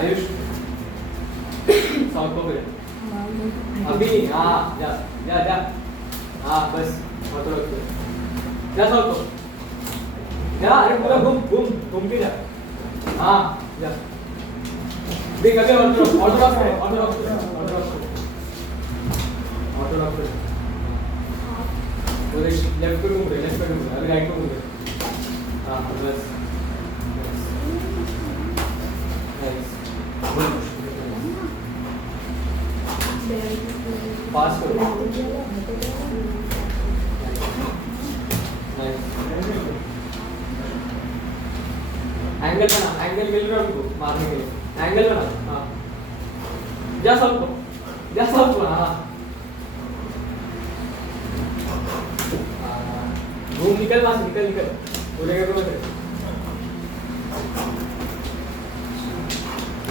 Ayush south को अभी हाँ जा जा जा हाँ बस तो जा साउथ को जा अरे पूरा घूम घूम घूम के जा हाँ जा देख अभी ऑटोडॉक्स वो देख लेफ्ट पे घूम रहे अभी राइट पे घूम रहे हाँ बस पास करो एंगल बना एंगल मिल रहा है उनको मारने के लिए एंगल बना हाँ जा सबको हाँ घूम निकल वहां से निकल बोलेगा तो मैं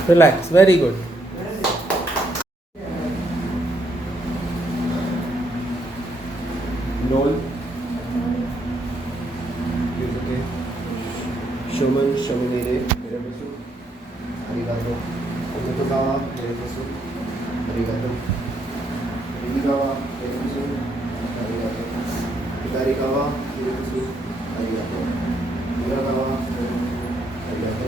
Relax, very good. Roll. Yuzuke. Shoman, Shamanere, Merepasu. Arigato. Omotogawa, Merepasu. Arigato. Rigigawa, Merepasu. Arigato. Hikarikawa, Merepasu. Arigato. Muragawa, Merepasu. Arigato.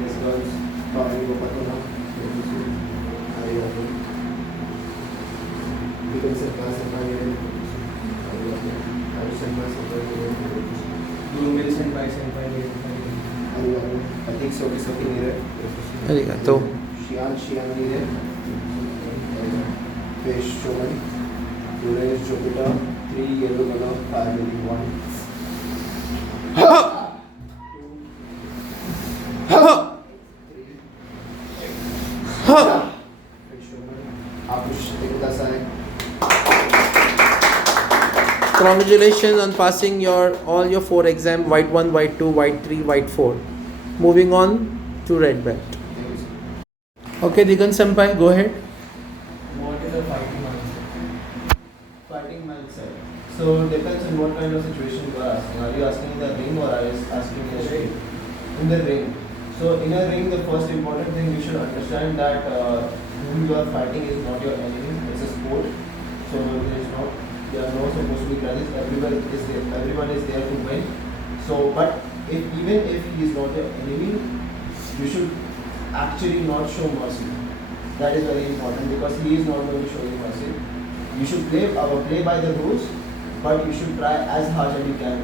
Yes, girls. Pari Gopatona, Merepasu. Arigato. Because the class of drumil senpai Atik soke nire Arigato. Shian nire Fish shoman Uranus Jupiter 3 yellow color 5 maybe 1 Fish shoman Apush Ekdasai. Congratulations on passing all your 4 exams, white 1, white 2, white 3, white 4. Moving on to red belt. Okay, Digan Senpai, go ahead. What is a fighting mindset? Fighting mindset. So depends on what kind of situation you are asking. Are you asking in the ring or are you asking in the ring? In the ring. So in a ring, the first important thing you should understand that who you are fighting is not your enemy. It's a sport. So there are no supposed to be grudges. Everyone is there to win. So, but even if he is not your enemy, you should actually not show mercy. That is very important because he is not going to show you mercy. You should play by the rules, but you should try as hard as you can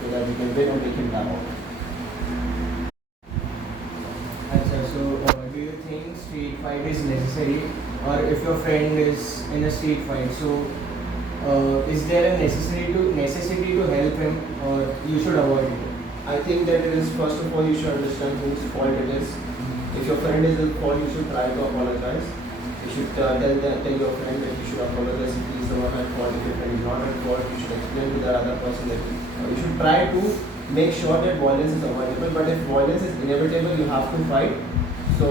so that you can win or make him tap out. So do you think street fight is necessary, or if your friend is in a street fight, so is there a necessity to help him, or you should avoid it? I think that it is first of all you should understand whose fault it is. If your friend is at fault, you should try to apologize. You should tell your friend that you should apologize if he is the one at fault. If your friend is not at fault, you should explain to the other person that you should try to make sure that violence is avoidable. But if violence is inevitable, you have to fight. So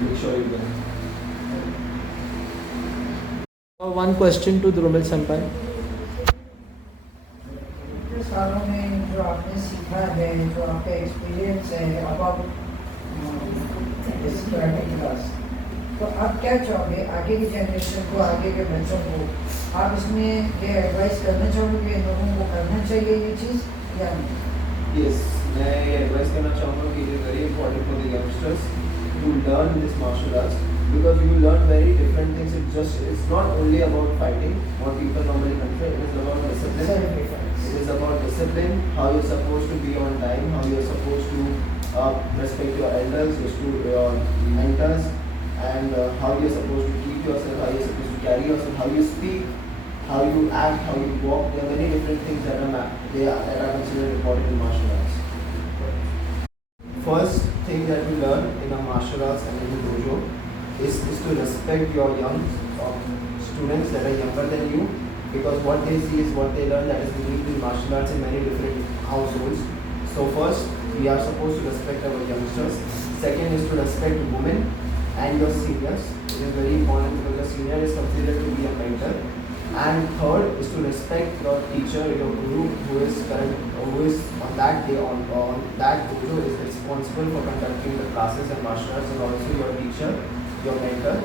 make sure you can. One question to Drumil Senpai. इतने सालों में जो आपने सीखा है, जो आपका experience है अबाउट कराटे क्लास, तो आप क्या चाहोगे आगे की जनरेशन को, आगे के बच्चों को, आप इसमें ये एडवाइस करना चाहोगे कि लोगों को करना चाहिए ये चीज़ या नहीं? Yes, मैं ये एडवाइस करना चाहूँगा कि it is very important for the youngsters to learn this martial arts because you will learn very different things. It's not only about fighting, what people normally consider. It is about discipline. It is about discipline, how you're supposed to be on time, how you're supposed to respect your elders, your mentors, and how you're supposed to keep yourself, how you're supposed to carry yourself, how you speak, how you act, how you walk. There are many different things that are considered important in martial arts. First thing that we learn in a martial arts and in the dojo is to respect your young students that are younger than you, because what they see is what they learn. That is unique in martial arts in many different households. So first, we are supposed to respect our youngsters. Second is to respect women and your seniors. It is very important because your senior is And third is to respect your teacher, your guru, who is on that day on that dojo is responsible for conducting the classes and martial arts, and also your teacher, your mentor.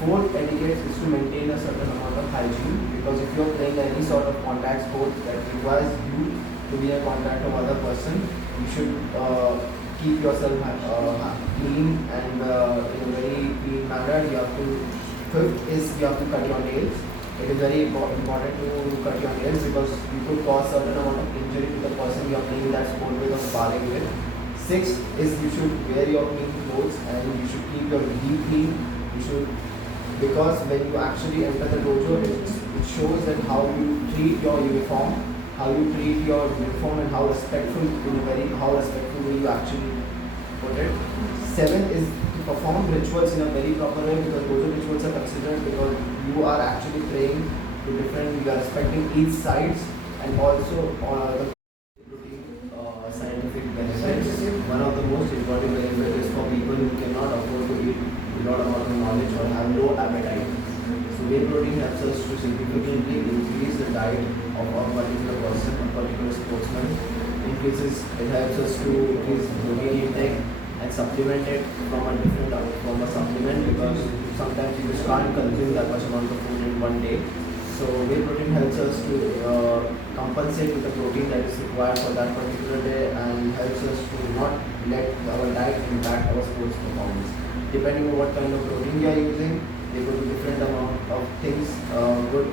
Fourth etiquette is to maintain a certain amount of hygiene, because if you're playing any sort of contact sport that requires you to be in contact of other person, you should keep yourself clean and in a very clean manner. Fifth is you have to cut your nails. It is very important to cut your nails, because you could cause certain amount of injury to the person you are playing that sport with or sparring with. Sixth is you should wear your clean clothes and you should keep your gi clean. You should, because when you actually enter the dojo, it shows that how you treat your uniform, and how respectful way you actually put it. Seven is to perform rituals in a very proper way, because dojo rituals are considered because you are actually praying to different, you are respecting each sides, and also the scientific benefits. One of the most important benefits is for people who cannot afford to eat a lot amount of knowledge or have low appetite. So whey protein helps us to significantly increase the diet of a particular person, a particular sportsman. It helps us to increase protein intake and supplement it from a supplement, because sometimes you just can't consume that much amount of food in one day. So whey protein helps us to compensate with the protein that is required for that particular day, and helps us to not let our diet impact our sports performance. Depending on what kind of protein you are using, there could be different amount of things, good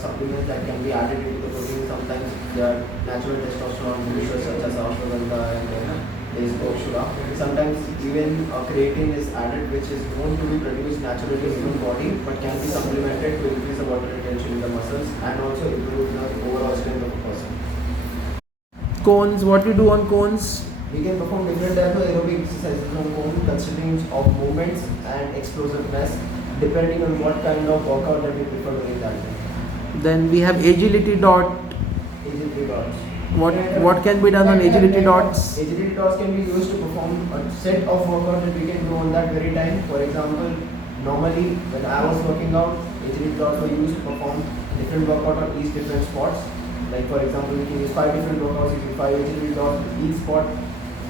supplements that can be added into the protein. Sometimes there are natural testosterone boosters such as ashwagandha, and there is sugar. Sometimes even creatine is added, which is known to be produced naturally in the human body, but can be supplemented to increase the water retention in the muscles and also improve the overall strength of a person. Cones, what you do on cones? We can perform different types of aerobic exercises on cone, consisting of movements and explosiveness, depending on what kind of workout that we prefer during that day. Then we have agility dot. Agility dots. What can be done on agility dots? Agility dots can be used to perform a set of workout that we can do on that very time. For example, normally when I was working out, agility dots were used to perform different workout on each different spots. Like for example, we can use 5 different workouts using 5 agility dots, each spot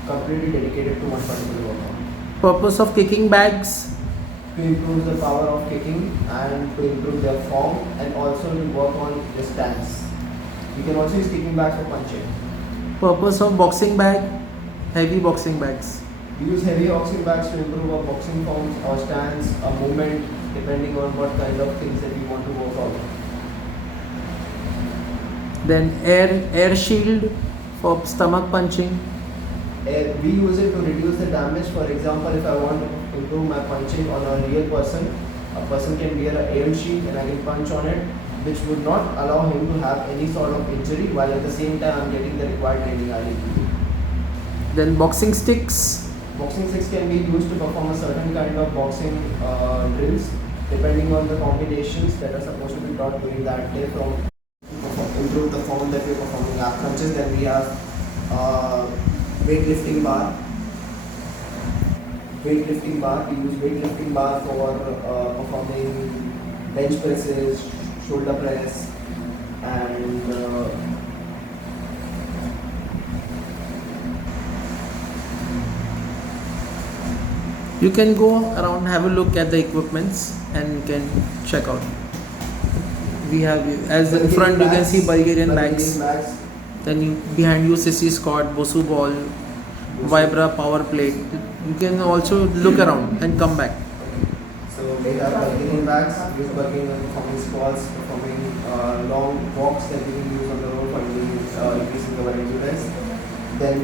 completely dedicated to one particular workout. Purpose of kicking bags? To improve the power of kicking and to improve their form, and also to work on the stance. You can also use kicking bags for punching. Purpose of boxing bag? Heavy boxing bags. We use heavy boxing bags to improve our boxing forms, our stance, our movement, depending on what kind of things that we want to work out. Then air shield for stomach punching. We use it to reduce the damage. For example, if I want to improve my punching on a real person, a person can wear an air shield and I can punch on it, which would not allow him to have any sort of injury, while at the same time I'm getting the required training I need to do. Then boxing sticks. Boxing sticks can be used to perform a certain kind of boxing drills, depending on the combinations that are supposed to be taught during that day, from improve the form that we are performing ab crunches. Then we have weightlifting bar. We use weightlifting bar for performing bench presses, shoulder press, and You can go around, have a look at the equipments, and you can check out. We have, as in front you can see Bulgarian bags. Then behind you sissy squat, Bosu ball, Vibra power plate. You can also look around and come back. So we have Bulgarian bags, use Bulgarian performing squats, performing long walks that we can use on the road for increasing our endurance. Then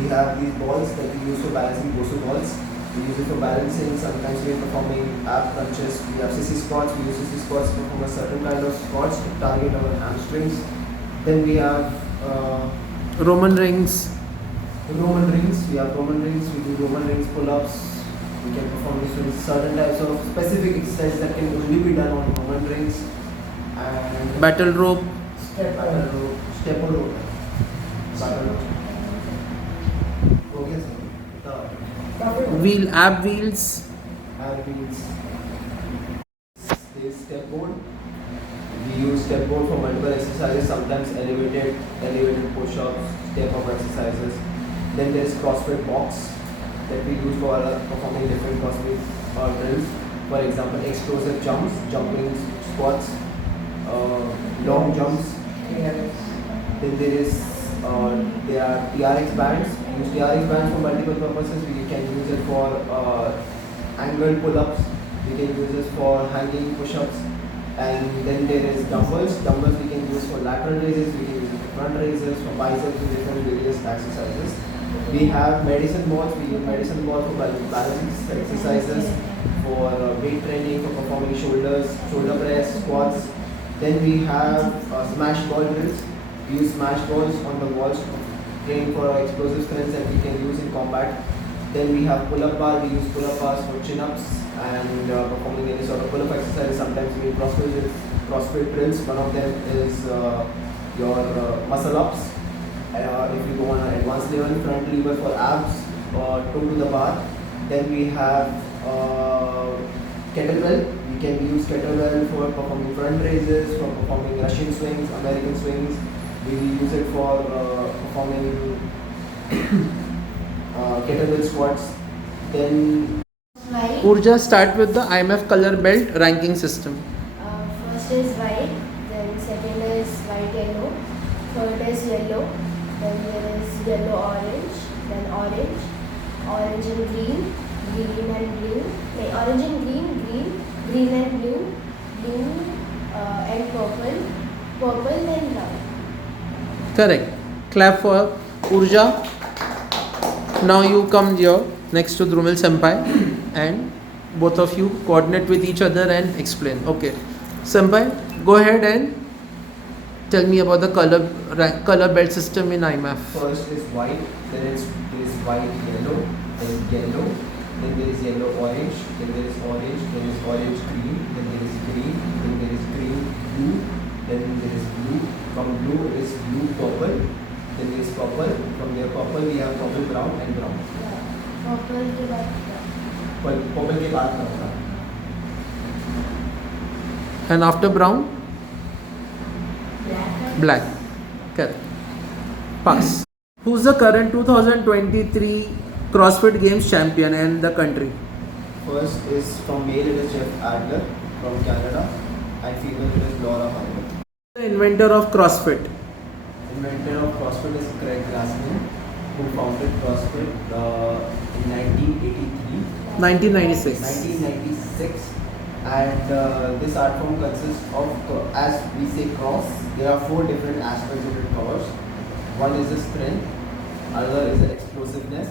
we have these balls that we use for balancing, Bosu balls. We use it for balancing. Sometimes we are performing ab crunches. We have sissy squats. We use sissy squats to perform a certain kind of squats to target our hamstrings. Then we have Roman rings. We have Roman rings. We do Roman rings pull-ups. We can perform this with certain types of specific exercises that can only be done on Roman rings. And Battle rope. Step rope. Battle rope. Okay, sir. Ab wheels. Ab wheels. There is step board. We use step board for multiple exercises, sometimes elevated push-ups, step up exercises. Then there is CrossFit box that we use for performing different CrossFit drills. For example, explosive jumps, jumping squats, long jumps. Then there are TRX bands. We use TRX bands for multiple purposes. We can use it for angled pull-ups. We can use it for hanging push-ups. And then there is dumbbells. Dumbbells we can use for lateral raises. We can use it for front raises, for biceps, and different various exercises. We have medicine balls. We use medicine balls for balance exercises, for weight training, for performing shoulders, shoulder press, squats. Then we have smash ball drills. We use smash balls on the walls to train for explosive strengths that we can use in combat. Then we have pull-up bar. We use pull-up bars for chin-ups and performing any sort of pull-up exercise. Sometimes we use CrossFit drills. One of them is your muscle-ups. If you go on an advanced level, front lever for abs or toe to the bar. Then we have kettlebell. We can use kettlebell for performing front raises, for performing Russian swings, American swings. We use it for performing kettlebell squats. Then White. Urja, start with the IMF color belt ranking system. First is white, then second is white yellow, third is yellow, then there is yellow orange, then orange, orange and green, green and blue, orange and green, green and blue, blue and purple, purple and brown. Correct. Clap for Urja. Now you come here next to Drumil Senpai and both of you coordinate with each other and explain. Okay. Senpai, go ahead and tell me about the color belt system in IMAF. first is white, then there is white yellow, then yellow, then there is yellow orange, then there is orange green, then there is green, then there is green blue, then there is blue. From blue it is blue purple, then there is purple. From there purple we have purple brown and brown. Purple के बाद brown. Purple के बाद brown. And after brown, black. Correct. Pass. Who's the current 2023 CrossFit Games champion in the country? First is from male it is Jeff Adler from Canada, and female it is Laura Harvey. The inventor of CrossFit. Inventor of CrossFit is Craig Glassman, who founded CrossFit in 1983. 1996. 1996, and this art form consists of, as we say, cross. There are 4 different aspects that it covers. One is the strength, other is the explosiveness,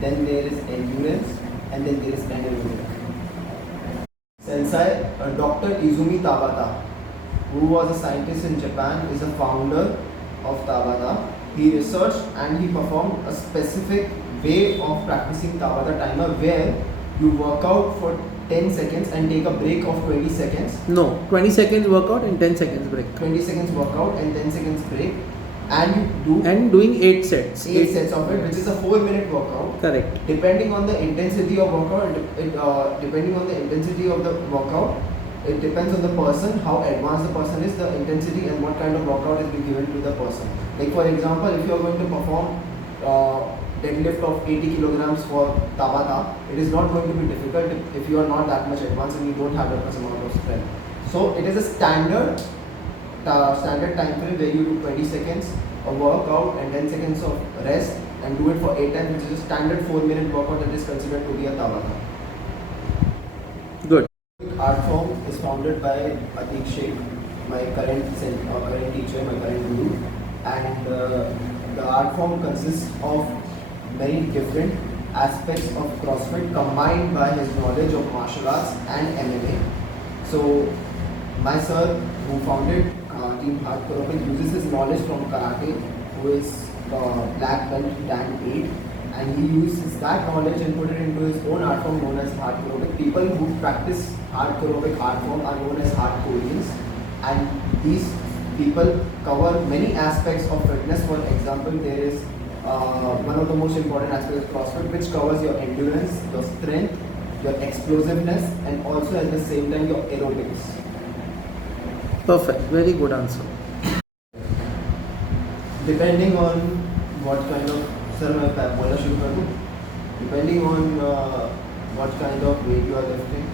then there is endurance, and then there is endurance. Sensei, Dr. Izumi Tabata, who was a scientist in Japan, is the founder of Tabata. He researched and he performed a specific way of practicing Tabata timer where you work out for 10 seconds and take a break of 20 seconds. No, 20 seconds workout and 10 seconds break. 20 seconds workout and 10 seconds break. And you do And doing 8 sets. 8 sets of it, which is a 4-minute workout. Correct. Depending on the intensity of workout, depending on the intensity of the workout, it depends on the person, how advanced the person is, the intensity and what kind of workout is being given to the person. Like for example, if you are going to perform deadlift of 80 kilograms for Tabata, it is not going to be difficult if you are not that much advanced and you don't have that much amount of strength. So it is a standard time frame where you do 20 seconds of workout and 10 seconds of rest and do it for 8 times, which is a standard 4-minute workout that is considered to be a Tabata. Good. Art form is founded by Atik Sheikh, my current teacher, my current guru, and the art form consists of many different aspects of CrossFit combined by his knowledge of martial arts and MMA. So my sir, who founded Team HARDCORE MMA, uses his knowledge from karate, who is black belt Dan 8, and he uses that knowledge and put it into his own art form known as HARDCORE MMA. People who practice HARDCORE MMA art form are known as hardcoreans, and these people cover many aspects of fitness. For example, there is one of the most important aspects of CrossFit, which covers your endurance, your strength, your explosiveness, and also at the same time your aerobics. Perfect. Very good answer. Depending on what kind of depending on what kind of weight you are lifting,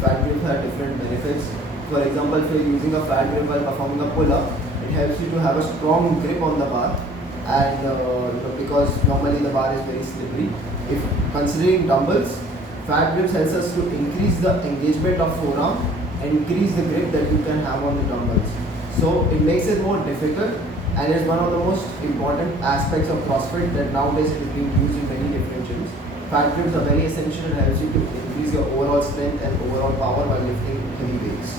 fat grip have different benefits. For example, if you are using a fat grip while performing a pull-up, it helps you to have a strong grip on the bar, and because normally the bar is very slippery. If considering dumbbells, fat grips helps us to increase the engagement of forearm and increase the grip that you can have on the dumbbells. So it makes it more difficult, and it's one of the most important aspects of CrossFit that nowadays it is being used in many different gyms. Fat grips are very essential and helps you to increase your overall strength and overall power while lifting heavy weights.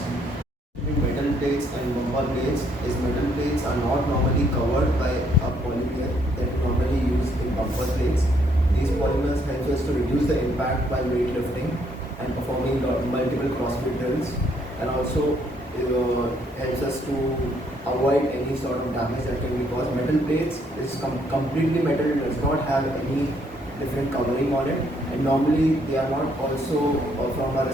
Metal plates and bumper plates is metal plates are not normally covered by a polymer that normally used in bumper plates. These polymers help us to reduce the impact while weightlifting and performing multiple CrossFit drills, and also helps us to avoid any sort of damage that can be caused. Metal plates is completely metal, it does not have any different covering on it, and normally they are not also from a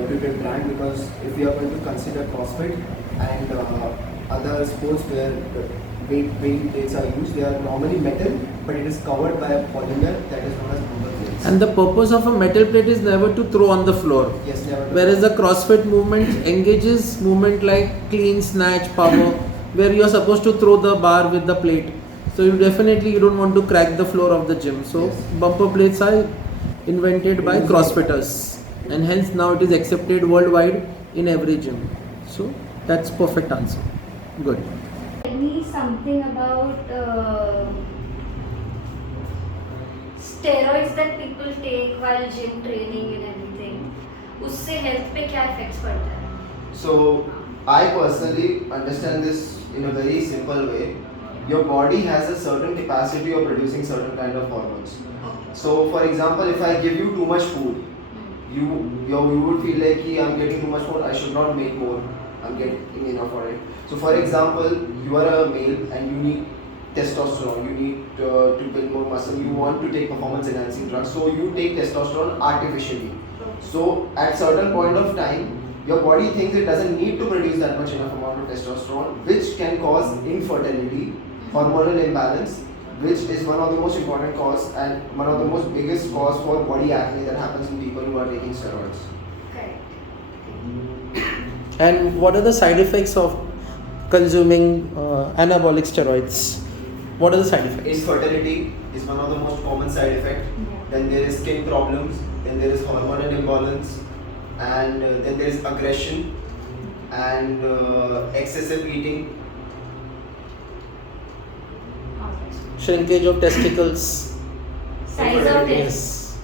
reputed brand, because if you are going to consider CrossFit and other sports where weight plates are used, they are normally metal, but it is covered by a polymer that is known as bumper plates. And the purpose of a metal plate is never to throw on the floor. Yes, never. Whereas the CrossFit movement engages movement like clean, snatch, power, where you are supposed to throw the bar with the plate. So you don't want to crack the floor of the gym. So Yes. bumper plates are invented by CrossFitters, and hence now it is accepted worldwide in every gym. So that's perfect answer. Good. Tell me something about steroids that people take while gym training and everything. उससे health पे क्या effects पड़ता है? So I personally understand this in a very simple way. Your body has a certain capacity of producing certain kind of hormones. So for example, if I give you too much food, you would feel like I'm getting too much food, I should not make more, I'm getting enough for it. So for example, you are a male and you need testosterone, you need to build more muscle, you want to take performance enhancing drugs, so you take testosterone artificially. So at certain point of time, your body thinks it doesn't need to produce that much enough amount of testosterone, which can cause infertility, hormonal imbalance, which is one of the most important cause and one of the most biggest cause for body acne that happens in people who are taking steroids. Correct. And what are the side effects of consuming anabolic steroids? What are the side effects? Infertility is one of the most common side effects. Yeah. Then there is skin problems, then there is hormonal imbalance, and then there is aggression and excessive eating. Shrinkage of testicles. Size of Infertility. test.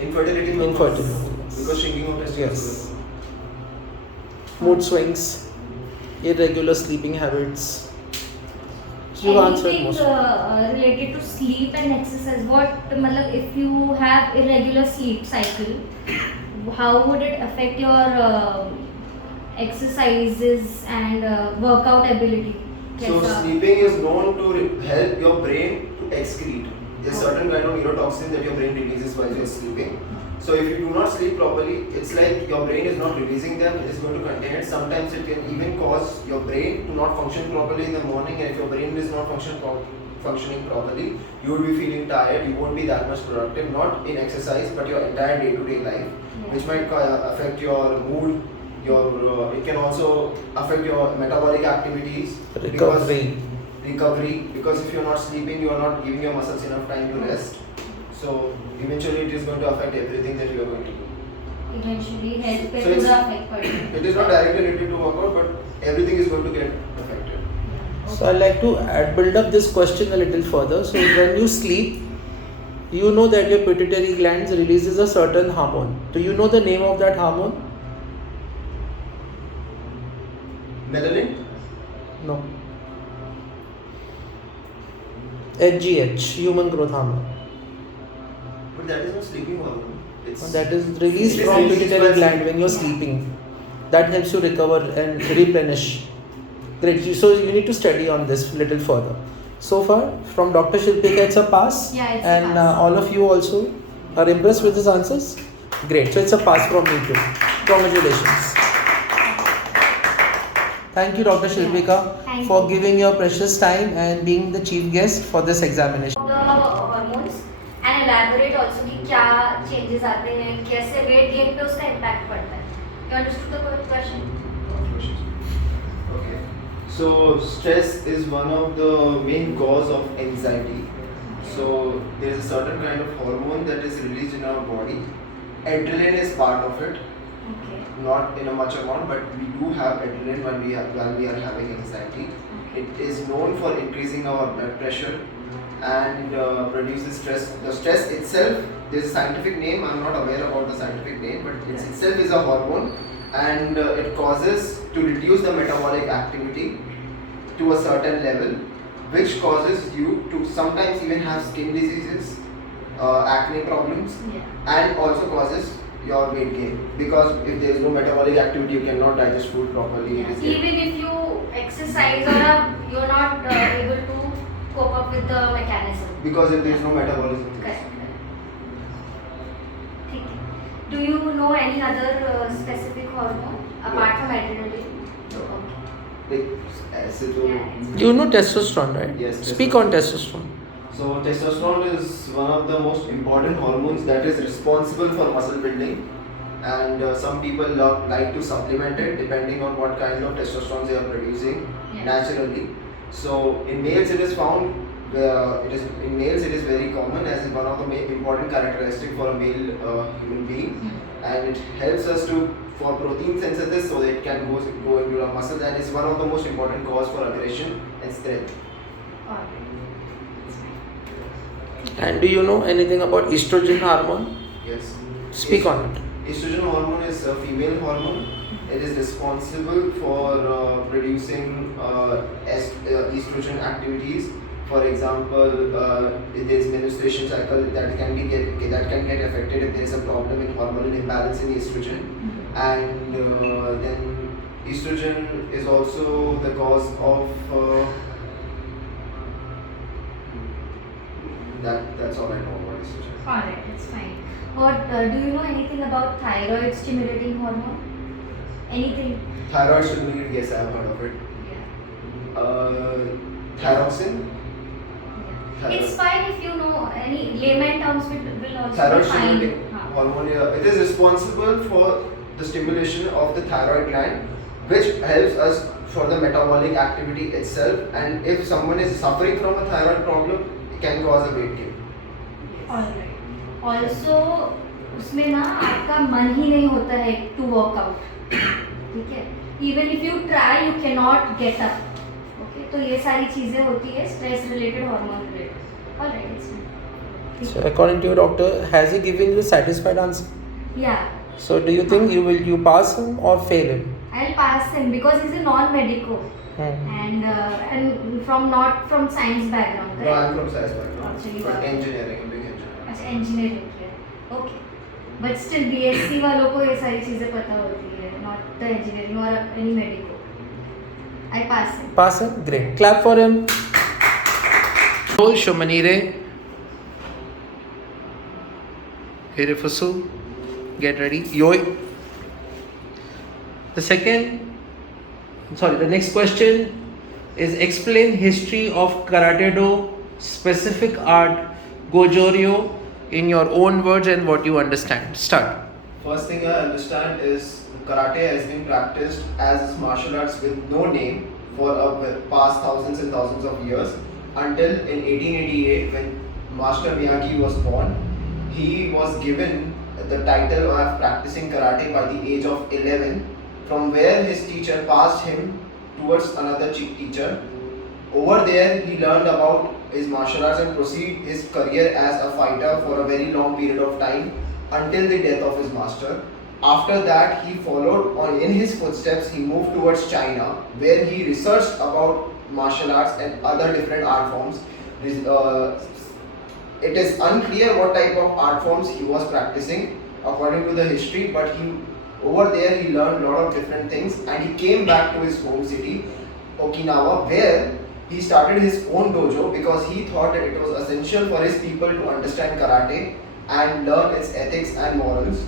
Infertility. Infertility. Because shrinking of testicles. Yes. Mood swings, irregular sleeping habits. So you answered Anything most. related to sleep and exercise? What, मतलब, if you have irregular sleep cycle, how would it affect your exercises and workout ability? So sleeping is known to help your brain to excrete. There's certain kind of neurotoxin that your brain releases while you're sleeping. So if you do not sleep properly, it's like your brain is not releasing them, it is going to contain it. Sometimes it can even cause your brain to not function properly in the morning, and if your brain is not functioning properly, you will be feeling tired, you won't be that much productive, not in exercise but your entire day-to-day life, which might affect your mood. It can also affect your metabolic activities, Recovery. because if you're not sleeping, you are not giving your muscles enough time to rest. So eventually it is going to affect everything that you are going to do. Eventually health पे So it's- पूरा affect पड़ेगा. It is not directly related to workout, but everything is going to get affected. So I like to build up this question a little further. So when you sleep, you know that your pituitary glands releases a certain hormone. Do you know the name of that hormone? Melanin? No. HGH, human growth hormone. But that is not sleeping hormone. It's That is released It is from released pituitary by gland when you're sleeping. That helps you recover and replenish. Great. So you need to study on this little further. So far, from Dr. Shilpika, it's a pass. Yeah, it's a and pass. all of you also are impressed with his answers. Great. So it's a pass from me too. Congratulations. Thank you, Dr. Shilpika, Thank for you. giving your precious time and being the chief guest for this examination. The hormones and elaborate also कि क्या changes आते हैं, कैसे weight gain पे उसका impact पड़ता है. You understood the question? Okay. So stress is one of the main cause of anxiety. So there is a certain kind of hormone that is released in our body. Adrenaline is part of it, Okay. not in a much amount, but we do have adrenaline when we are having anxiety. It is known for increasing our blood pressure and produces stress. The stress itself, there is a scientific name. I'm not aware about the scientific name, but it itself is a hormone, and it causes to reduce the metabolic activity to a certain level, which causes you to sometimes even have skin diseases, acne problems, and also causes your weight gain, because if there is no metabolic activity, you cannot digest food properly. Yeah. Even if you exercise or you're not able to cope up with the mechanism. Because if there is no metabolism. Correct. ठीक है. Do you know any other specific hormone apart from adrenaline? No. Okay. Like acid or Yeah. You know testosterone, right? Yes, Speak on testosterone. So testosterone is one of the most important hormones that is responsible for muscle building, and some people like to supplement it depending on what kind of testosterone they are producing naturally. So in males it is found, in males it is very common as one of the important characteristic for a male human being, and it helps us for protein synthesis so that it can go into our muscle, and is one of the most important cause for aggression and strength. Alright. And do you know anything about estrogen hormone? Yes. Speak on it. Estrogen hormone is a female hormone. It is responsible for producing estrogen activities. For example, there is menstruation cycle that can get affected if there is a problem in hormonal imbalance in estrogen, and then estrogen is also the cause of that's all I know about estrogen. Alright, it's fine. Or do you know anything about thyroid stimulating hormone? Anything? Thyroid stimulated, yes, I have heard of it. Yeah. Thyroxine. Yeah. It's fine if you know any layman terms will also Thyroid be fine. stimulating hormone. It is responsible for the stimulation of the thyroid gland, which helps us for the metabolic activity itself. And if someone is suffering from a thyroid problem, it can cause a weight gain. Alright. Also उसमें ना आपका मन ही नहीं होता है to work out. ठीक है? Even if you try, you cannot get up. Okay? तो ये सारी चीजें होती है stress related, hormone related. Alright, it's fine. So according to your doctor, has he given you a satisfied answer? Yeah. So do you think you pass him or fail him? I'll pass him because he's a non-medico and not from science background. No, I'm from science background. Actually, But wow. engineering, a big engineer. अच्छा engineering किया. Okay. But still BSc वालों को ये सारी चीजें पता होती है, not the engineering or any medico. I pass him. Pass him? Great. Clap for him. Shomanire. Hirifusu. Get ready. Yoi. The next question is explain history of Karate Do, specific art, Goju-ryo in your own words and what you understand. Start. First thing I understand is karate has been practiced as martial arts with no name for past thousands and thousands of years until in 1888 when Master Miyagi was born. He was given the title of practicing karate by the age of 11, from where his teacher passed him towards another teacher. Over there he learned about his martial arts and proceeded his career as a fighter for a very long period of time until the death of his master. After that he followed on in his footsteps. He moved towards China where he researched about martial arts and other different art forms. It is unclear what type of art forms he was practicing according to the history, but over there he learned a lot of different things and he came back to his home city, Okinawa, where he started his own dojo because he thought that it was essential for his people to understand karate and learn its ethics and morals.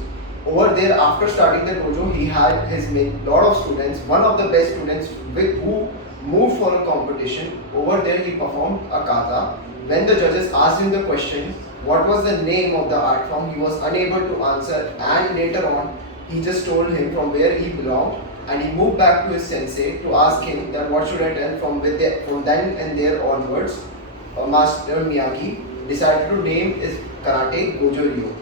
over there, after starting the dojo, he had his lot of students. One of the best students who moved for a competition. Over there, he performed a kata. When the judges asked him the question, what was the name of the art form, he was unable to answer, and later on, he just told him from where he belonged, and he moved back to his sensei to ask him that what should I tell from then and there onwards. Master Miyagi decided to name his karate Gojo Ryo.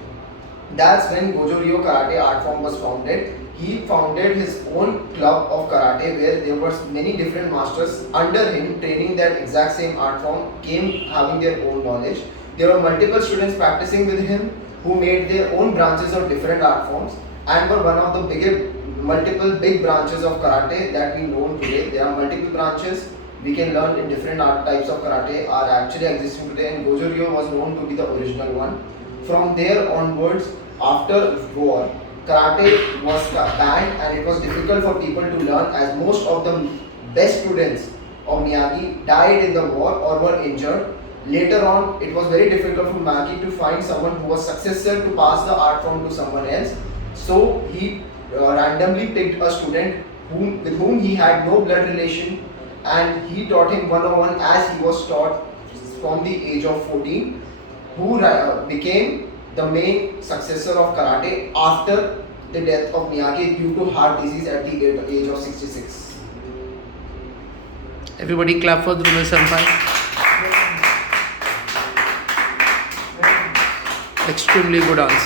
That's when Gojo Ryo karate art form was founded. He founded his own club of karate where there were many different masters under him training that exact same art form, came having their own knowledge. There were multiple students practicing with him who made their own branches of different art forms and were one of the multiple big branches of karate that we know today. There are multiple branches we can learn in different art types of karate are actually existing today, and Gojo Ryo was known to be the original one. From there onwards, after war, karate was banned and it was difficult for people to learn as most of the best students of Miyagi died in the war or were injured. Later on, it was very difficult for Miyagi to find someone who was successor to pass the art form to someone else. So he randomly picked a student with whom he had no blood relation, and he taught him 101 as he was taught from the age of 14, who became the main successor of karate after the death of Miyagi due to heart disease at the age of 66. Everybody clap for Drumil Senpai. Extremely good answer.